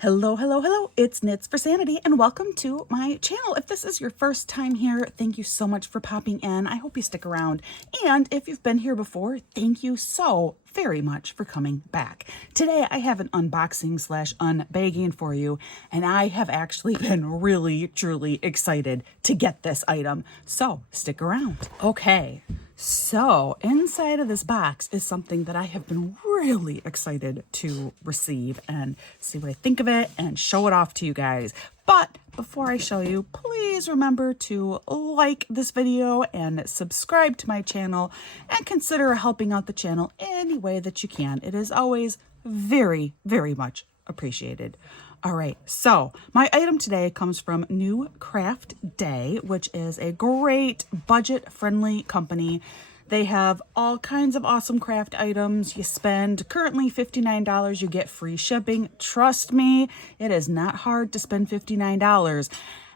Hello, hello, hello. It's Knits for Sanity and welcome to my channel. If this is your first time here, thank you so much for popping in. I hope you stick around. And if you've been here before, thank you so very much for coming back. Today I have an unboxing slash unbagging for you, and I have actually been really, truly excited to get this item. So stick around. Okay. So inside of this box is something that I have been really excited to receive and see what I think of it and show it off to you guys. But before I show you, please remember to like this video and subscribe to my channel and consider helping out the channel any way that you can. It is always very, very much appreciated. All right, so my item today comes from NewCraftDay, which is a great budget-friendly company. They have all kinds of awesome craft items. You spend currently $59, you get free shipping. Trust me, it is not hard to spend $59.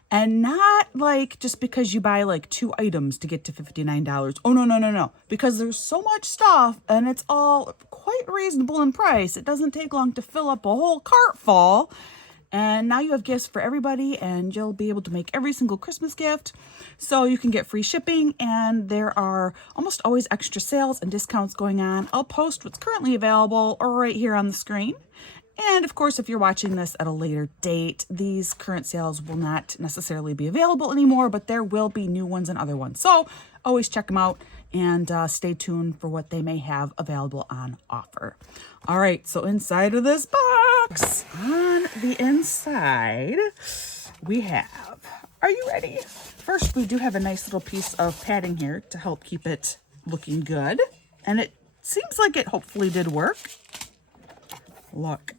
And not like just because you buy like 2 items to get to $59. Oh, no. Because there's so much stuff and it's all quite reasonable in price. It doesn't take long to fill up a whole cart full. And now you have gifts for everybody and you'll be able to make every single Christmas gift. So you can get free shipping and there are almost always extra sales and discounts going on. I'll post what's currently available right here on the screen. And of course, if you're watching this at a later date, these current sales will not necessarily be available anymore, but there will be new ones and other ones. So always check them out and stay tuned for what they may have available on offer. All right, so inside of this box, on the inside, we have, are you ready? First, we do have a nice little piece of padding here to help keep it looking good. And it seems like it hopefully did work. Look.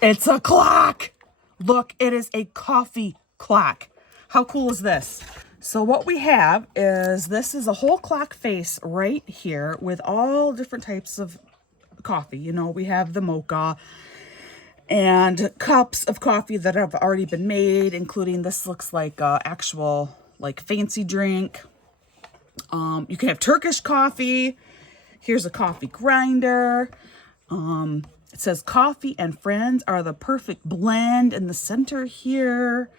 It's a clock. Look, it is a coffee clock. How cool is this? So what we have is, this is a whole clock face right here with all different types of coffee. You know, we have the mocha and cups of coffee that have already been made, including this looks like actual like fancy drink. You can have Turkish coffee. Here's a coffee grinder. It says coffee and friends are the perfect blend in the center here.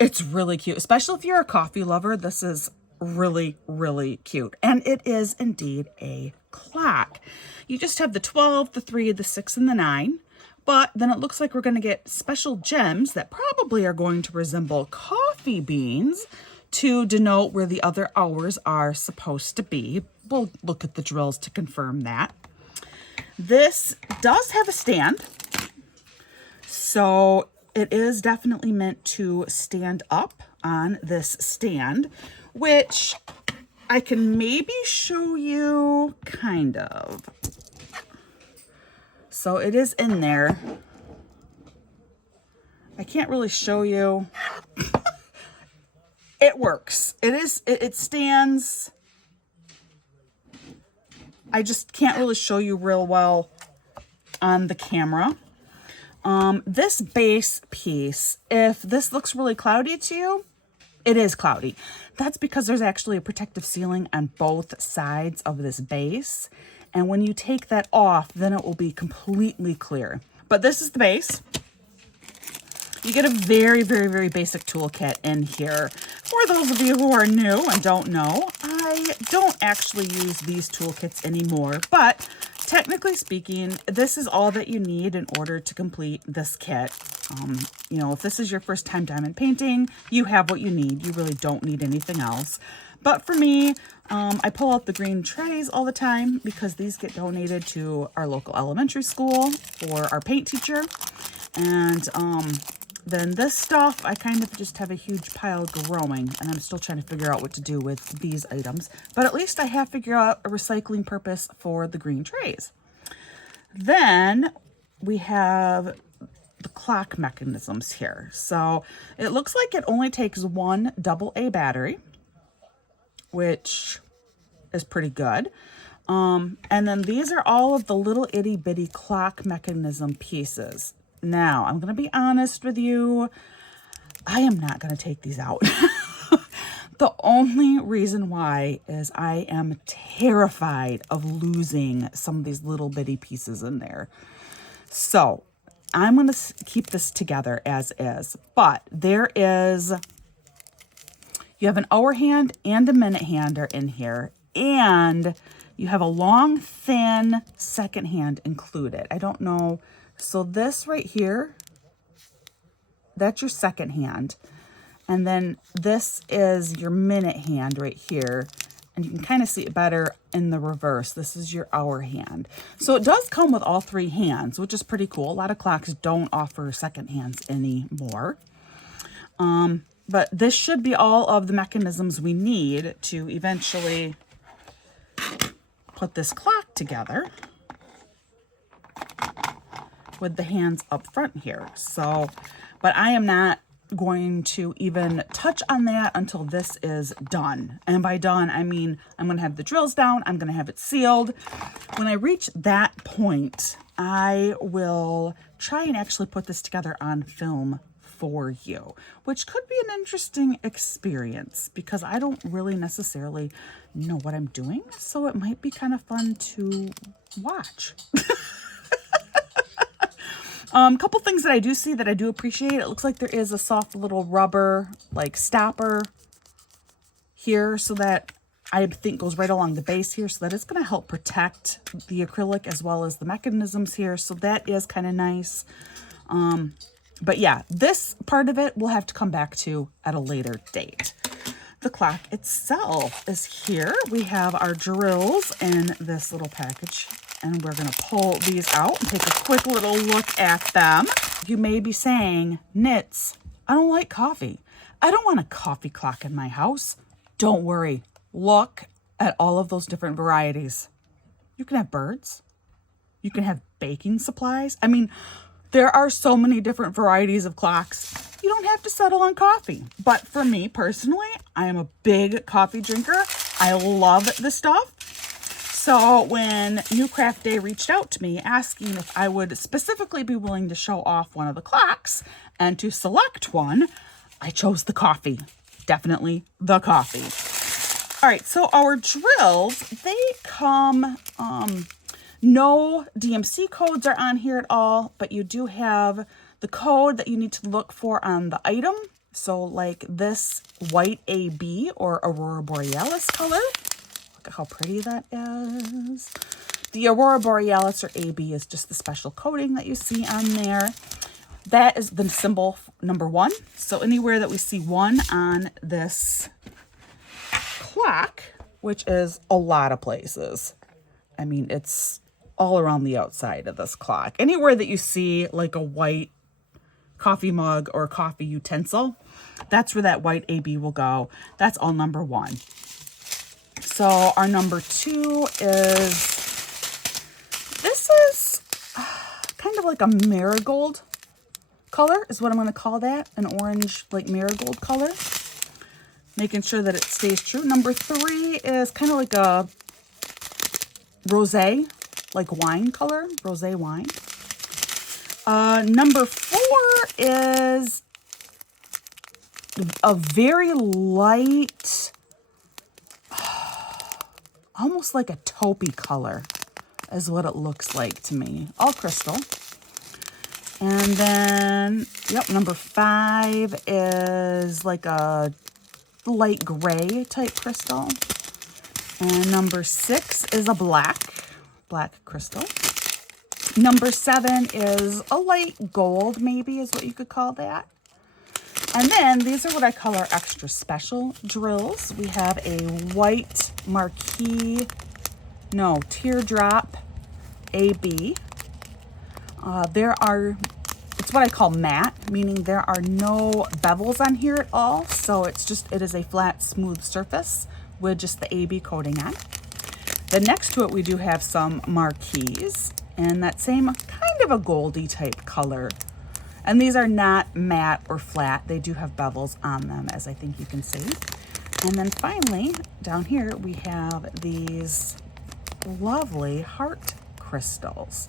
It's really cute, especially if you're a coffee lover. This is really, really cute. And it is indeed a clock. You just have the 12, the 3, the 6, and the 9. But then it looks like we're going to get special gems that probably are going to resemble coffee beans to denote where the other hours are supposed to be. We'll look at the drills to confirm that. This does have a stand, so it is definitely meant to stand up on this stand, which I can maybe show you kind of. So it is in there. I can't really show you. It works. It stands. I just can't really show you real well on the camera. This base piece, if this looks really cloudy to you, it is cloudy. That's because there's actually a protective sealing on both sides of this base. And when you take that off, then it will be completely clear. But this is the base. You get a very, very, very basic toolkit in here. For those of you who are new and don't know, I don't actually use these toolkits anymore, but technically speaking, this is all that you need in order to complete this kit. You know, if this is your first time diamond painting, you have what you need. You really don't need anything else. But for me, I pull out the green trays all the time because these get donated to our local elementary school for our paint teacher. And then this stuff, I kind of just have a huge pile growing, and I'm still trying to figure out what to do with these items. But at least I have figured out a recycling purpose for the green trays. Then we have the clock mechanisms here. So it looks like it only takes one AA battery, which is pretty good. And then these are all of the little itty bitty clock mechanism pieces. Now, I'm going to be honest with you. I am not going to take these out. the only reason why is I am terrified of losing some of these little bitty pieces in there. So I'm going to keep this together as is, but there is, you have an hour hand and a minute hand are in here, and you have a long, thin second hand included. I don't know. So this right here, that's your second hand. And then this is your minute hand right here. And you can kind of see it better in the reverse. This is your hour hand. So it does come with all three hands, which is pretty cool. A lot of clocks don't offer second hands anymore. But this should be all of the mechanisms we need to eventually put this clock together with the hands up front here. So, but I am not going to even touch on that until this is done. And by done, I mean, I'm going to have the drills down. I'm going to have it sealed. When I reach that point, I will try and actually put this together on film for you, which could be an interesting experience because I don't really necessarily know what I'm doing. So it might be kind of fun to watch. Couple things that I do see that I do appreciate. It looks like there is a soft little rubber like stopper here, so that I think goes right along the base here, so that it's going to help protect the acrylic as well as the mechanisms here. So that is kind of nice. But yeah, this part of it we'll have to come back to at a later date. The clock itself is here. We have our drills in this little package, and we're going to pull these out and take a quick little look at them. You may be saying, Knits, I don't like coffee. I don't want a coffee clock in my house. Don't worry. Look at all of those different varieties. You can have birds. You can have baking supplies. I mean, there are so many different varieties of clocks. You don't have to settle on coffee. But for me personally, I am a big coffee drinker. I love this stuff. So when NewCraftDay reached out to me asking if I would specifically be willing to show off one of the clocks and to select one, I chose the coffee. Definitely the coffee. All right, so our drills, they come, no DMC codes are on here at all, but you do have the code that you need to look for on the item. So like this white AB or Aurora Borealis color. Look at how pretty that is. The Aurora Borealis or AB is just the special coating that you see on there. That is the symbol number 1. So anywhere that we see 1 on this clock, which is a lot of places. I mean, it's all around the outside of this clock. Anywhere that you see like a white coffee mug or coffee utensil, that's where that white AB will go. That's all number 1. So our number 2 is, this is kind of like a marigold color is what I'm going to call that. An orange like marigold color. Making sure that it stays true. Number 3 is kind of like a rosé, like wine color, rosé wine. Number 4 is a very light, almost like a taupey color is what it looks like to me. All crystal. And then, yep, number 5 is like a light gray type crystal. And number 6 is a black crystal. Number 7 is a light gold, maybe is what you could call that. And then these are what I call our extra special drills. We have a white marquee, no, teardrop AB. It's what I call matte, meaning there are no bevels on here at all. So it is a flat, smooth surface with just the AB coating on. Then next to it, we do have some marquees and that same kind of a goldy type color. And these are not matte or flat. They do have bevels on them, as I think you can see. And then finally, down here, we have these lovely heart crystals.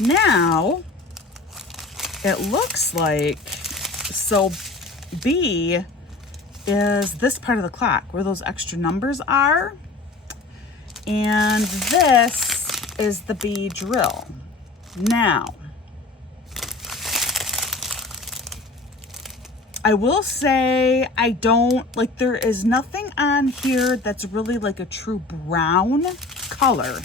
Now, it looks like, so B is this part of the clock where those extra numbers are. And this is the B drill. Now, I will say I don't, like, there is nothing on here that's really like a true brown color.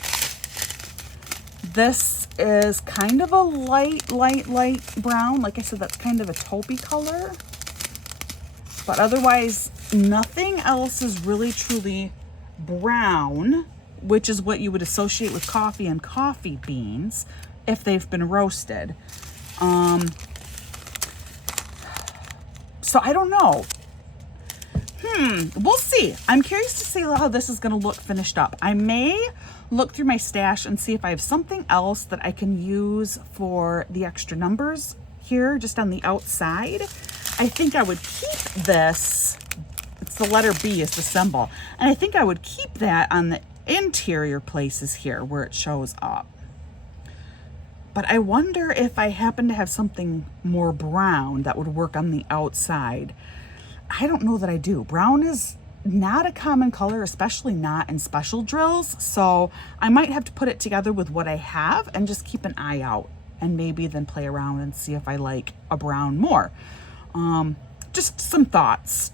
This is kind of a light brown. Like I said, that's kind of a taupey color. But otherwise, nothing else is really truly brown, which is what you would associate with coffee and coffee beans if they've been roasted. So I don't know. We'll see. I'm curious to see how this is going to look finished up. I may look through my stash and see if I have something else that I can use for the extra numbers here, just on the outside. I think I would keep this. It's the letter B is the symbol. And I think I would keep that on the interior places here where it shows up. But I wonder if I happen to have something more brown that would work on the outside. I don't know that I do. Brown is not a common color, especially not in special drills. So I might have to put it together with what I have and just keep an eye out and maybe then play around and see if I like a brown more. Just some thoughts,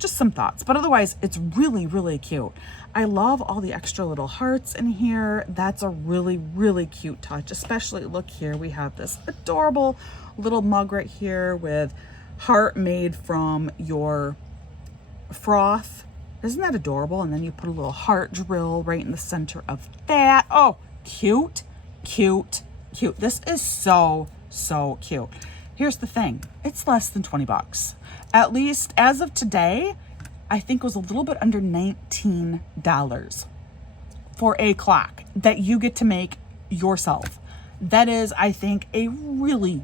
but otherwise it's really cute. I love all the extra little hearts in here. That's a really cute touch, especially look here. We have this adorable little mug right here with heart made from your froth. Isn't that adorable? And then you put a little heart drill right in the center of that. Oh, cute. This is so cute. Here's the thing. It's less than 20 bucks. At least as of today, I think it was a little bit under $19 for a clock that you get to make yourself. That is, I think, a really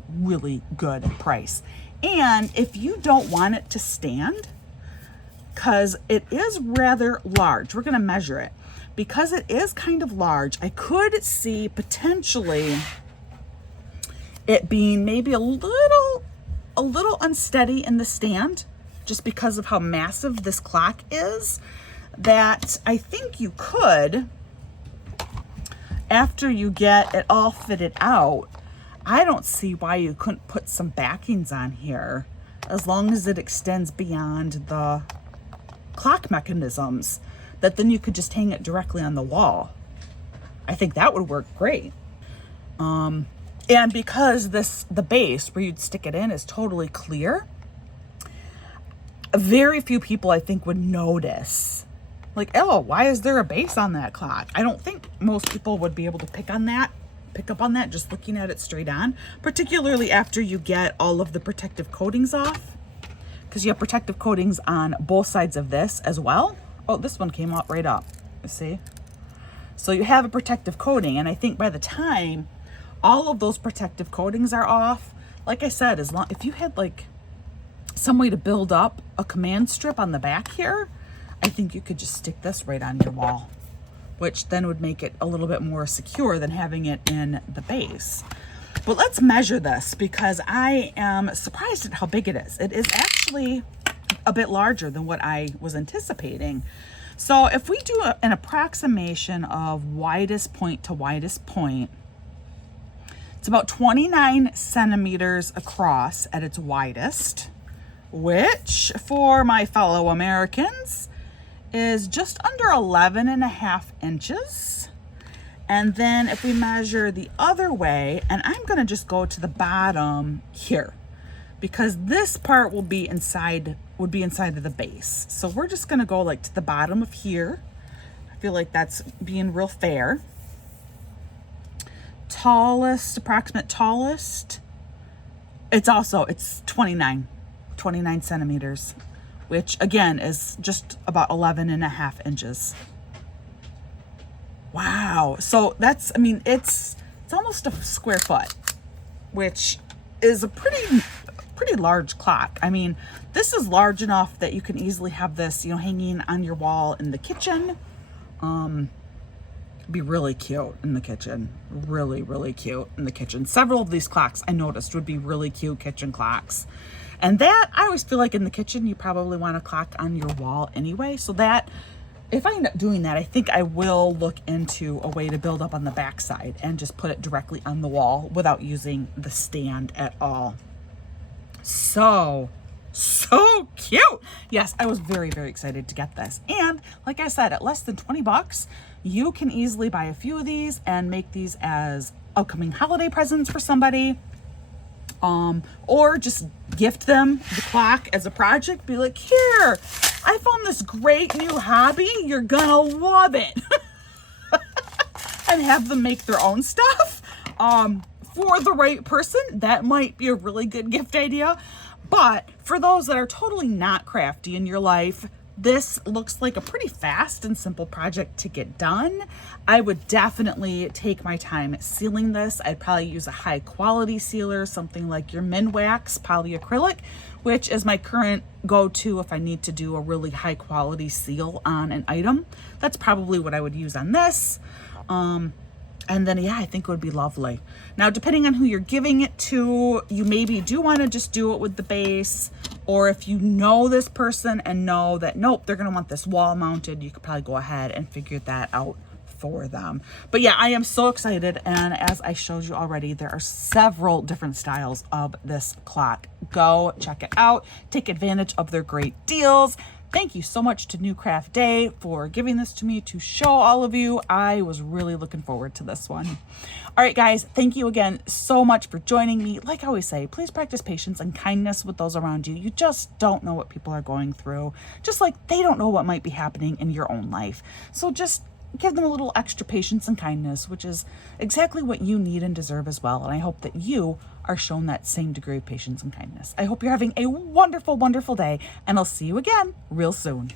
good price. And if you don't want it to stand, because it is rather large, we're going to measure it. Because it is kind of large, I could see potentially it being maybe a little unsteady in the stand, just because of how massive this clock is, that I think you could, after you get it all fitted out, I don't see why you couldn't put some backings on here, as long as it extends beyond the clock mechanisms, that then you could just hang it directly on the wall. I think that would work great. And because the base where you'd stick it in is totally clear, very few people I think would notice, like, oh, why is there a base on that clock? I don't think most people would be able to pick up on that just looking at it straight on, particularly after you get all of the protective coatings off, because you have protective coatings on both sides of this as well. Oh, this one came out right up, you see? So you have a protective coating, and I think by the time all of those protective coatings are off, like I said, if you had like some way to build up a command strip on the back here, I think you could just stick this right on your wall, which then would make it a little bit more secure than having it in the base. But let's measure this, because I am surprised at how big it is. It is actually a bit larger than what I was anticipating. So if we do an approximation of widest point to widest point, it's about 29 centimeters across at its widest, which for my fellow Americans is just under 11.5 inches. And then if we measure the other way, and I'm going to just go to the bottom here, because this part would be inside of the base. So we're just going to go like to the bottom of here. I feel like that's being real fair. Approximate tallest, it's 29 centimeters, which again is just about 11.5 inches. Wow. So that's, I mean, it's almost a square foot, which is a pretty large clock. I mean, this is large enough that you can easily have this, hanging on your wall in the kitchen. Be really cute in the kitchen. Really, really cute in the kitchen. Several of these clocks I noticed would be really cute kitchen clocks. And that, I always feel like in the kitchen, you probably want a clock on your wall anyway. So that, if I end up doing that, I think I will look into a way to build up on the back side and just put it directly on the wall without using the stand at all. So cute. Yes, I was very, very excited to get this. And like I said, at less than 20 bucks, you can easily buy a few of these and make these as upcoming holiday presents for somebody. Or just gift them the clock as a project. Be like, here, I found this great new hobby. You're gonna love it. And have them make their own stuff. For the right person, that might be a really good gift idea. But for those that are totally not crafty in your life, this looks like a pretty fast and simple project to get done. I would definitely take my time sealing this. I'd probably use a high quality sealer, something like your Minwax polyacrylic, which is my current go-to if I need to do a really high quality seal on an item. That's probably what I would use on this. And then, yeah, I think it would be lovely. Now, depending on who you're giving it to, you maybe do want to just do it with the base. Or if you know this person and know that, nope, they're going to want this wall mounted, you could probably go ahead and figure that out for them. But yeah, I am so excited. And as I showed you already, there are several different styles of this clock. Go check it out. Take advantage of their great deals. Thank you so much to NewCraftDay for giving this to me to show all of you. I was really looking forward to this one. All right, guys, thank you again so much for joining me. Like I always say, please practice patience and kindness with those around you. You just don't know what people are going through, just like they don't know what might be happening in your own life. So just give them a little extra patience and kindness, which is exactly what you need and deserve as well. And I hope that you are shown that same degree of patience and kindness. I hope you're having a wonderful, wonderful day, and I'll see you again real soon.